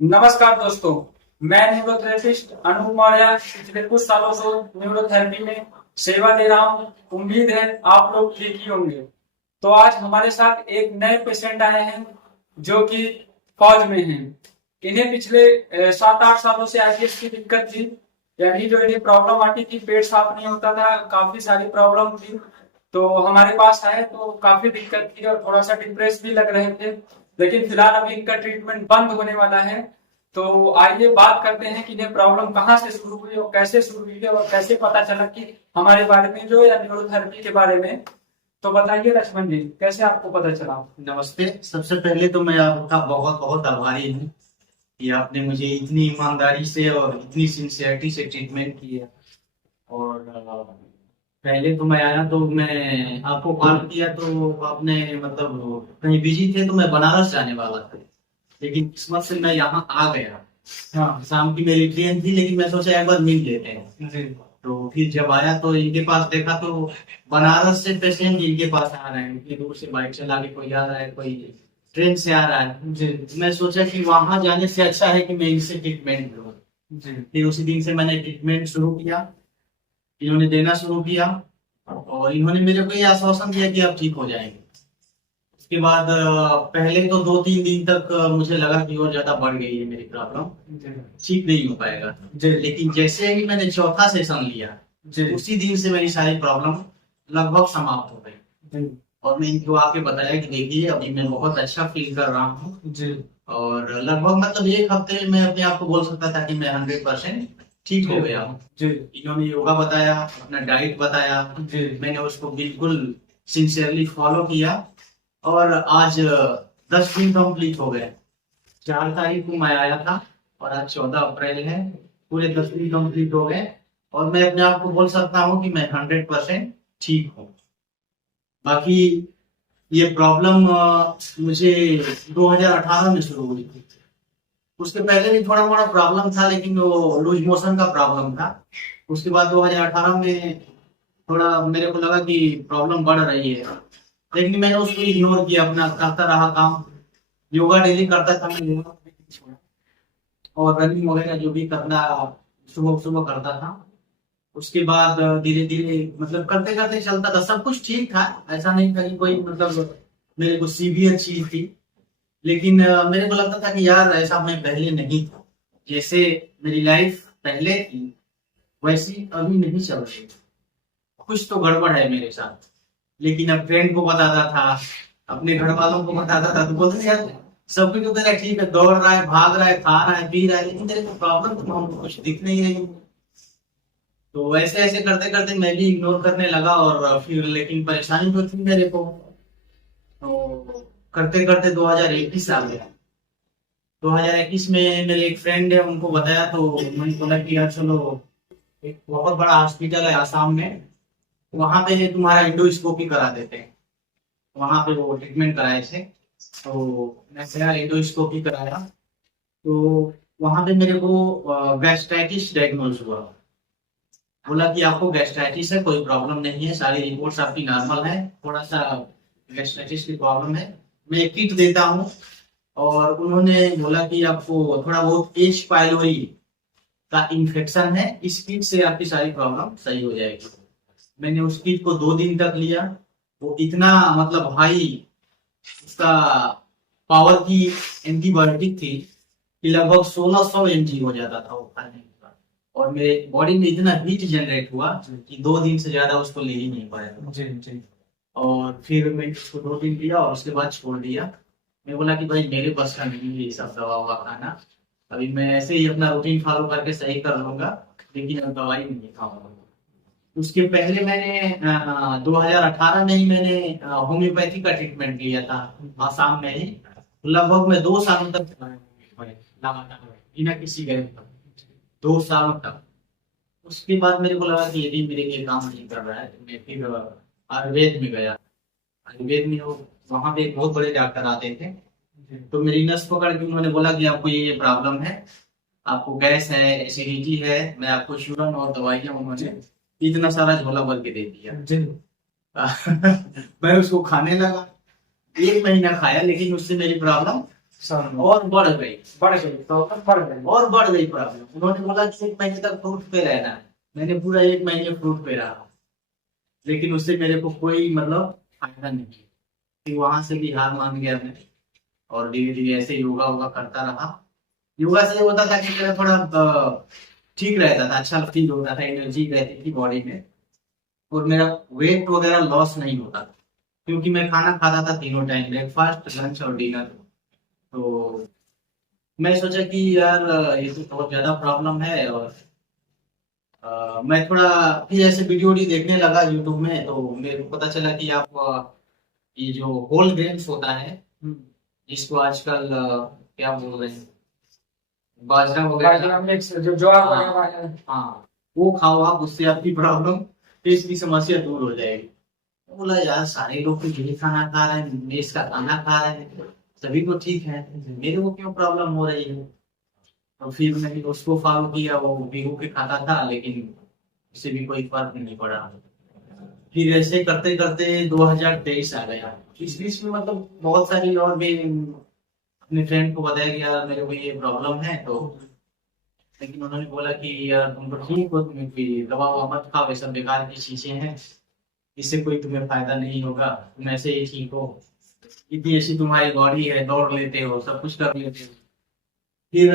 नमस्कार दोस्तों। मैं न्यूरोथेरेपिस्ट अनूप मौर्य पिछले कुछ सालों से न्यूरोथेरेपी में सेवा दे रहा हूँ। उम्मीद है आप लोग ठीक ही होंगे। तो आज हमारे साथ एक नए पेशेंट आए हैं जो कि फौज में हैं। इन्हें पिछले 7-8 सालों से आईबीएस की दिक्कत थी, यानी जो इन्हें प्रॉब्लम आती थी, पेट साफ नहीं होता था, काफी सारी प्रॉब्लम थी। तो हमारे पास आए तो काफी दिक्कत थी और थोड़ा सा डिप्रेस भी लग रहे थे, लेकिन फिलहाल अभी इनका ट्रीटमेंट बंद होने वाला है। तो आइए बात करते हैं कि इन्हें प्रॉब्लम कहाँ से शुरू हुई और कैसे शुरू हुई और कैसे पता चला कि हमारे बारे में जो या न्यूरोथेरेपी के बारे में। तो बताइए लक्ष्मण जी, कैसे आपको पता चला? नमस्ते। सबसे पहले तो मैं आपका बहुत बहुत आभारी हूँ कि आपने मुझे इतनी ईमानदारी से और इतनी सिंसियरिटी से ट्रीटमेंट किया। और पहले तो मैं आया तो मैं आपको कॉल किया तो आपने मतलब कहीं बिजी थे तो मैं बनारस जाने वाला था, लेकिन किस्मत से मैं यहाँ आ गया। हाँ शाम की मेरी ट्रेन थी, लेकिन मैं सोचा एक बार मिल लेते हैं। जी। तो फिर जब आया तो इनके पास देखा तो बनारस से पेशेंट इनके पास आ रहे हैं, इतनी दूर से बाइक चला के कोई आ रहा है, कोई ट्रेन से आ रहा है जी मैं सोचा कि वहां जाने से अच्छा है कि मैं इनसे ट्रीटमेंट लूं। जी फिर उसी दिन से मैंने ट्रीटमेंट शुरू किया, इन्होंने देना शुरू किया और इन्होंने मेरे को ये आश्वासन दिया कि आप ठीक हो जाएंगे। उसके बाद पहले तो 2-3 दिन तक मुझे लगा कि और ज्यादा बढ़ गई है मेरी प्रॉब्लम, जी ठीक नहीं हो पाएगा। जी लेकिन जैसे ही मैंने चौथा सेशन लिया, जी उसी दिन से मेरी सारी प्रॉब्लम लगभग समाप्त हो गई। जी और मैं इनको आके बताया कि देखिए अभी मैं बहुत अच्छा फील कर रहा हूँ। जी और लगभग मतलब एक हफ्ते में मैं अपने आप को बोल सकता था कि मैं 100% ठीक हो गया हूँ। जी इन्होंने योगा बताया, अपना डाइट बताया, जी मैंने उसको बिल्कुल सिंसियरली फॉलो किया। और आज 10 दिन कंप्लीट हो गए। 4 तारीख को मैं आया था और आज 14 अप्रैल है। पूरे 10 दिन कंप्लीट हो गए और मैं अपने आप को बोल सकता हूँ कि मैं 100% ठीक हूँ। बाकी ये प्रॉब्लम मुझे 2018 में शुरू हुई थी। उसके पहले भी थोड़ा मोड़ा प्रॉब्लम था, लेकिन वो लूज मोशन का प्रॉब्लम था। उसके बाद 2018 में थोड़ा मेरे को लगा कि प्रॉब्लम बढ़ रही है, लेकिन मैंने उसको इग्नोर किया, अपना करता रहा काम। योगा डेली करता था मैं, योगा नहीं छोड़ा। और रनिंग वगैरह जो भी करना सुबह सुबह करता था। उसके बाद धीरे धीरे मतलब करते करते चलता था, सब कुछ ठीक था। ऐसा नहीं था कि कोई मतलब मेरे को सीवियर चीज थी। लेकिन मेरे को लगता था कि यार ऐसा मैं पहले नहीं था। जैसे मेरी लाइफ पहले थी वैसी अभी नहीं चल रही। कुछ तो गड़बड़ है मेरे साथ। लेकिन अब फ्रेंड को बताता था, अपने घर वालों को बताता था, तो बोलते थे, यार सब कुछ तो तेरा ठीक है, दौड़ रहा है, भाग रहा है, खा रहा है, पी रहा है, लेकिन तेरे को प्रॉब्लम तो हमको कुछ दिख नहीं रही। तो ऐसे ऐसे करते करते मैं भी इग्नोर करने लगा और फिर लेकिन परेशानी तो थी मेरे को। तो करते करते 2021 आ गया। 2021 में मेरे एक फ्रेंड है, उनको बताया तो उन्होंने बोला कि यार चलो, एक बहुत बड़ा हॉस्पिटल है आसाम में, वहां पे तुम्हारा इंडोस्कोपी करा देते हैं। वहां पे वो ट्रीटमेंट कराए थे। तो मैं गया, इंडोस्कोपी कराया। तो वहां पे मेरे को गैस्ट्राइटिस डायग्नोज हुआ। बोला कि आपको गैस्ट्राइटिस है, कोई प्रॉब्लम नहीं है, सारी रिपोर्ट्स आपकी नॉर्मल है, थोड़ा सा गैस्ट्राइटिस की प्रॉब्लम है, मैं एक किट देता हूँ। और उन्होंने बोला कि आपको थोड़ा बहुत एच पाइलोरी का इन्फेक्शन है, इस किट से आपकी सारी प्रॉब्लम सही हो जाएगी। मैंने उस किट को 2 दिन तक लिया। वो इतना मतलब हाई उसका पावर की एंटीबायोटिक थी कि लगभग 1600 mg हो जाता था वो खाने के बाद। और मेरे बॉडी में इतना हीट जनरेट हुआ कि 2 दिन से ज्यादा उसको ले ही नहीं पाया। जी जी और फिर मैं उसको 2 दिन लिया और उसके बाद छोड़ दिया। मैं बोला कि भाई मेरे बस का नहीं है ये सब दवा ववा खाना, अभी मैं ऐसे ही अपना रूटीन फॉलो करके सही कर लूंगा, लेकिन अब दवाई नहीं खाऊंगा। उसके पहले मैंने 2018 में ही मैंने होम्योपैथी का ट्रीटमेंट लिया था आसाम में ही। लगभग मैं 2 सालों तक लगातार बिना किसी गैप पर, 2 सालों तक। उसके बाद मेरे को लगा कि यदि मेरे लिए काम नहीं कर रहा है तो मैं फिर आयुर्वेद में गया। आयुर्वेद में वहां पे बहुत बड़े डॉक्टर आते थे। तो मेरी नस पकड़ के उन्होंने बोला कि आपको ये प्रॉब्लम है, आपको गैस है, एसिडिटी है। मैं आपको चूरन और दवाइयाँ उन्होंने इतना सारा झोला भर के दे दिया। जी मैं उसको खाने लगा। 1 महीना खाया, लेकिन उससे मेरी प्रॉब्लम और बढ़ गई। बढ़ गई तो बढ़ गई। और बढ़ गई प्रॉब्लम। उन्होंने बोला कि 1 महीने तक फ्रूट पे रहना है। मैंने पूरा 1 महीने फ्रूट पे रहा, लेकिन उससे मेरे को कोई मतलब फायदा नहीं। फिर वहां से भी हार मान गया मैं, और धीरे धीरे ऐसे योगा वोगा करता रहा। योगा से ये होता था कि मेरा थोड़ा ठीक रहता था, अच्छा फील होता था, एनर्जी रहती थी बॉडी में, और मेरा वेट वगैरह लॉस नहीं होता था, क्योंकि मैं खाना खाता था तीनों टाइम, ब्रेकफास्ट, लंच और डिनर। तो मैं सोचा कि यार ये तो बहुत ज्यादा प्रॉब्लम है, और मैं थोड़ा फिर ऐसे वीडियो देखने लगा यूट्यूब में। तो मेरे को पता चला कि आप ये जो होल ग्रेन्स होता है, जिसको आजकल क्या बोल रहे हैं, बाजरा वगैरह, बाजरा मिक्स जो ज्वार हाँ, वगैरह है। हाँ, वो खाओ आप, उससे आपकी प्रॉब्लम, पेट की समस्या दूर हो जाएगी। बोला यार सारे लोग तो यही खाना खा रहे हैं, मेस का खाना खा रहे हैं, सभी को ठीक है, मेरे को क्यों प्रॉब्लम हो रही है। और फिर मैंने उसको फॉलो किया, वो भिगो के खाता था, लेकिन उससे भी कोई फर्क नहीं पड़ा। फिर ऐसे करते करते 2023 आ गया। इस बीच में मतलब बहुत सारी और भी अपने फ्रेंड को बताया कि यार मेरे को ये प्रॉब्लम है, तो लेकिन उन्होंने बोला कि यार तुम तो ठीक हो, तुम्हें कोई दवा ववा मत खाओ, ये सब बेकार की चीजें हैं, इससे कोई तुम्हें फायदा नहीं होगा, तुम ऐसे ही ठीक हो, इतनी ऐसी तुम्हारी बॉडी है, दौड़ लेते हो, सब कुछ कर लेते हो। फिर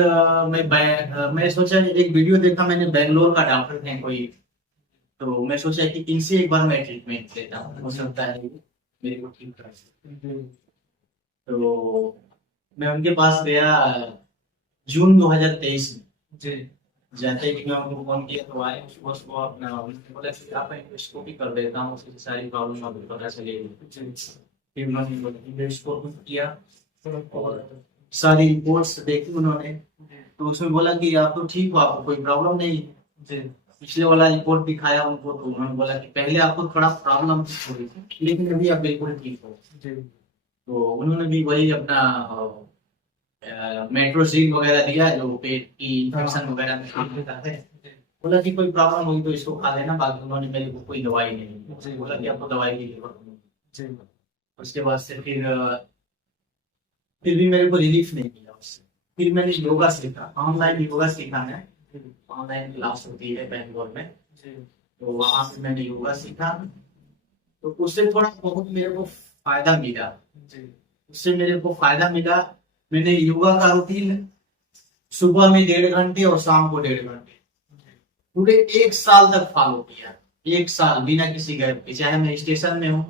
मैं सोचा, एक वीडियो देखा मैंने, बेंगलोर का डॉक्टर है कोई, तो मैं सोचा कि इनसे एक बार मैं ट्रीटमेंट लेता हूँ, हो सकता है मेरे को ठीक कर सके। तो मैं उनके पास गया जून 2023 में। जी जाते ही मैं उनको फोन किया तो आए, उसको अपना उन्होंने बोला कि आप एंडोस्कोपी कर देता हूँ, उसकी सारी प्रॉब्लम आपको पता चलेगी। फिर उन्होंने बोला एंडोस्कोपी किया, और सारी रिपोर्ट्स देखी उन्होंने, तो उसमें बोला कि आप तो ठीक हो, आपको कोई प्रॉब्लम नहीं है। पिछले वाला रिपोर्ट दिखाया उनको, तो उन्होंने बोला कि पहले आपको थोड़ा प्रॉब्लम हो रही थी, लेकिन अभी आप बिल्कुल ठीक हो। तो उन्होंने भी वही अपना मेट्रोजीन वगैरह दिया, जो पेट की इंफेक्शन वगैरह में काम देता है। बोला कि कोई प्रॉब्लम होगी तो इसको खा लेना, बाकी उन्होंने मेरे को कोई दवाई नहीं दी। बोला कि आपको दवाई की जरूरत नहीं। उसके बाद से फिर भी मेरे को रिलीफ नहीं मिला उससे। फिर मैंने योगा सीखा, ऑनलाइन योगा सीखा मैं, ऑनलाइन क्लास होती है बैंगलोर में, तो वहां से मैंने योगा सीखा। तो उससे थोड़ा बहुत मेरे को फायदा मिला। उससे मेरे को फायदा मिला, मैंने योगा का रूटीन सुबह में 1.5 घंटे और शाम को 1.5 घंटे पूरे 1 साल तक फॉलो किया। 1 साल बिना किसी गैप के, चाहे मैं स्टेशन में हूँ,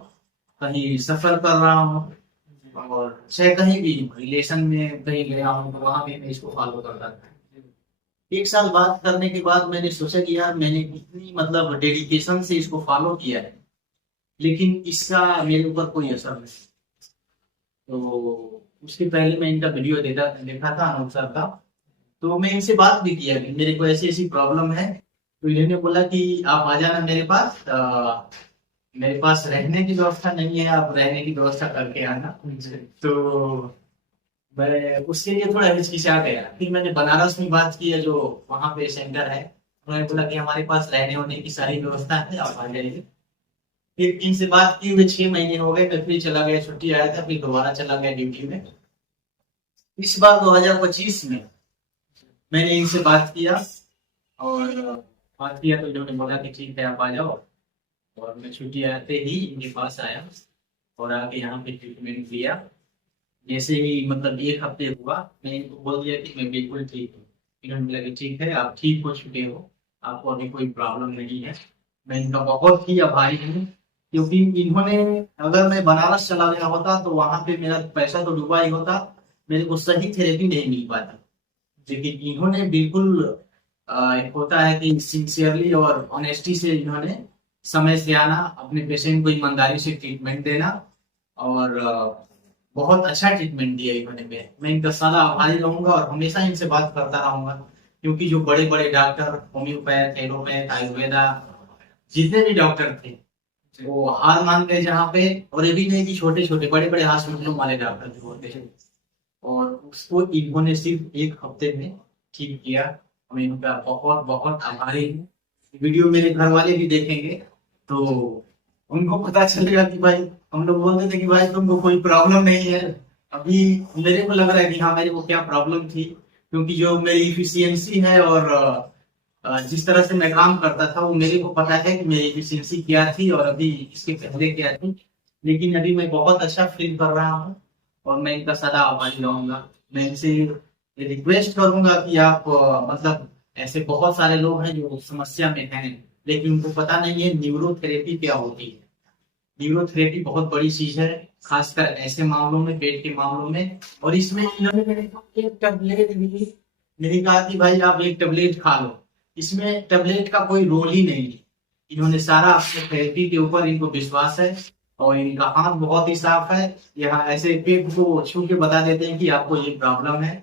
कहीं सफर कर रहा हूँ, और चाहे कहीं भी रिलेशन में कहीं गया हूँ, तो वहां भी मैं इसको फॉलो करता था। 1 साल बात करने के बाद मैंने सोचा कि यार मैंने कितनी मतलब डेडिकेशन से इसको फॉलो किया है, लेकिन इसका मेरे ऊपर कोई असर नहीं। तो उसके पहले मैं इनका वीडियो देखा था अनूप सर का, तो मैं इनसे बात भी किया कि मेरे को ऐसी ऐसी प्रॉब्लम है। तो इन्होंने बोला कि आप आ जाना मेरे पास, मेरे पास रहने की व्यवस्था नहीं है, आप रहने की व्यवस्था करके आना। तो मैं उसके लिए थोड़ा हिचकिचा गया। फिर मैंने बनारस में बात की है, जो वहाँ पे सेंटर है, उन्होंने बोला कि हमारे पास रहने होने की सारी व्यवस्था है, आप आ जाइए। फिर इनसे बात की हुए 6 महीने हो गए, मैं फिर चला गया, छुट्टी आया था, फिर दोबारा चला गया ड्यूटी में। इस बार 2025 में मैंने इनसे बात किया, और बात किया तो इन्होंने बोला कि ठीक है आप आ जाओ। और मैं छुट्टी आते ही इनके पास आया, और आके यहाँ पे ट्रीटमेंट लिया। जैसे ही मतलब 1 हफ्ते हुआ, मैं इनको बोल दिया कि मैं बिल्कुल ठीक हूँ। इन्होंने बोला कि ठीक है आप ठीक हो चुके हो, आपको अभी कोई प्रॉब्लम नहीं है। मैं इनका बहुत ही आभारी हूँ, क्योंकि इन्होंने, अगर मैं बनारस चला गया होता तो वहां पे मेरा पैसा तो डूबा ही होता, मेरे को सही थेरेपी नहीं मिल पाता। लेकिन इन्होंने बिल्कुल एक होता है कि सिंसियरली और ऑनेस्टी से इन्होंने समय से आना, अपने पेशेंट को ईमानदारी से ट्रीटमेंट देना, और बहुत अच्छा ट्रीटमेंट दिया इन्होंने। मैं इनका सदा आभारी रहूंगा, और हमेशा इनसे बात करता रहूंगा, क्योंकि जो बड़े बड़े डॉक्टर, होम्योपैथ, एलोपैथ, आयुर्वेदा, जितने भी डॉक्टर थे वो हार मान गए जहाँ पे। और ये भी नहीं कि छोटे छोटे, बड़े बड़े हॉस्पिटलों वाले डॉक्टर जो होते हैं, और उसको इन्होंने सिर्फ 1 हफ्ते में ठीक किया। मैं इनका बहुत बहुत आभारी हूँ। वीडियो मेरे घर वाले भी देखेंगे तो उनको पता चलेगा कि भाई, हम लोग बोलते थे कि भाई तुमको कोई प्रॉब्लम नहीं है, अभी मेरे को लग रहा है कि हाँ मेरे को क्या प्रॉब्लम थी, क्योंकि जो मेरी इफिशियंसी है और जिस तरह से मैं काम करता था वो मेरे को पता है कि मेरी इफिशियंसी क्या थी और अभी इसके पहले क्या थी। लेकिन अभी मैं बहुत अच्छा फील कर रहा हूँ और मैं इनका सदा आभारी रहूंगा। मैं इनसे रिक्वेस्ट करूंगा कि आप मतलब ऐसे बहुत सारे लोग हैं जो समस्या में हैं लेकिन उनको पता नहीं है न्यूरोथेरेपी क्या होती है। न्यूरोथेरेपी बहुत बड़ी चीज है, खासकर ऐसे मामलों में, पेट के मामलों में। और इसमें इन्होंने मेरे को एक टैबलेट दी, मैंने कहा कि भाई आप एक टैबलेट खा लो। इसमें टैबलेट का कोई रोल ही नहीं है। इन्होंने सारा अपने थेरेपी के ऊपर इनको विश्वास है और इनका हाथ बहुत ही साफ है। यहाँ ऐसे पेट को छू के बता देते हैं कि आपको ये प्रॉब्लम है।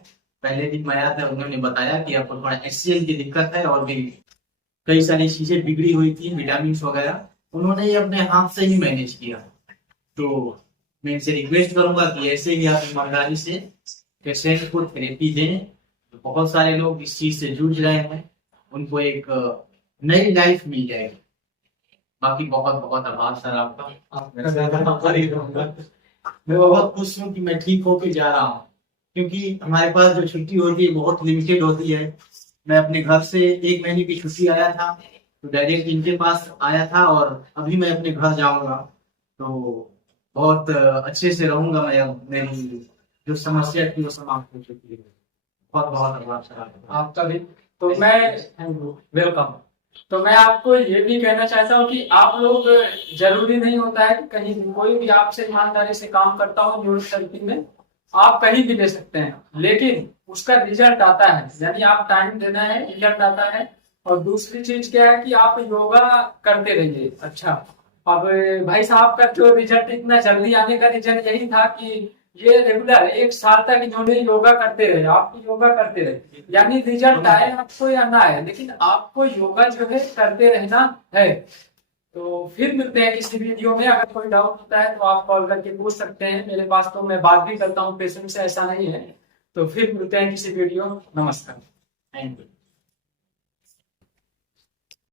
पहले दिन में आया था, उन्होंने बताया कि आपको थोड़ा HCl की दिक्कत है और भी कई सारी चीजें बिगड़ी हुई थी, विटामिन वगैरह। उन्होंने ये अपने हाथ से ही मैनेज किया। तो मैं इनसे रिक्वेस्ट करूंगा कि ऐसे ही आप ईमानदारी से पेशेंट को थेरेपी दें। बहुत सारे लोग इस चीज से जूझ रहे हैं, उनको एक नई लाइफ मिल जाएगी। बाकी बहुत बहुत आभार सर आपका। मैं बहुत खुश हूँ कि मैं ठीक होके जा रहा हूँ, क्योंकि हमारे पास जो छुट्टी होती है बहुत लिमिटेड होती है। मैं अपने घर से 1 महीने की छुट्टी आया था तो डायरेक्ट इनके पास आया था और अभी मैं अपने घर जाऊंगा तो बहुत अच्छे से रहूंगा मैं। मेरी जो समस्या थी वो समाप्त हो चुकी है। बहुत बहुत आभार सर आपका। आपका भी। तो मैं वेलकम। तो मैं आपको ये भी कहना चाहता हूँ कि आप लोग, जरूरी नहीं होता है कि कहीं भी कोई भी आपसे ईमानदारी से काम करता हो न्यूरोथेरेपी में, आप कहीं भी ले सकते हैं, लेकिन उसका रिजल्ट आता है, यानी आप टाइम देना है, रिजल्ट आता है। और दूसरी चीज क्या है कि आप योगा करते रहिए। अच्छा, अब भाई साहब का जो रिजल्ट इतना जल्दी आने का रीजन यही था कि ये रेगुलर 1 साल तक इन्होंने योगा करते रहे, आपको योगा करते रहे, यानी रिजल्ट आए आपको या ना आए, लेकिन आपको योगा जो है करते रहना है। तो फिर मिलते हैं किसी वीडियो में। अगर कोई डाउट होता है तो आप कॉल करके पूछ सकते हैं मेरे पास, तो मैं बात भी करता हूँ पेशेंट से, ऐसा नहीं है। तो फिर मिलते हैं किसी वीडियो। नमस्कार। Thank you.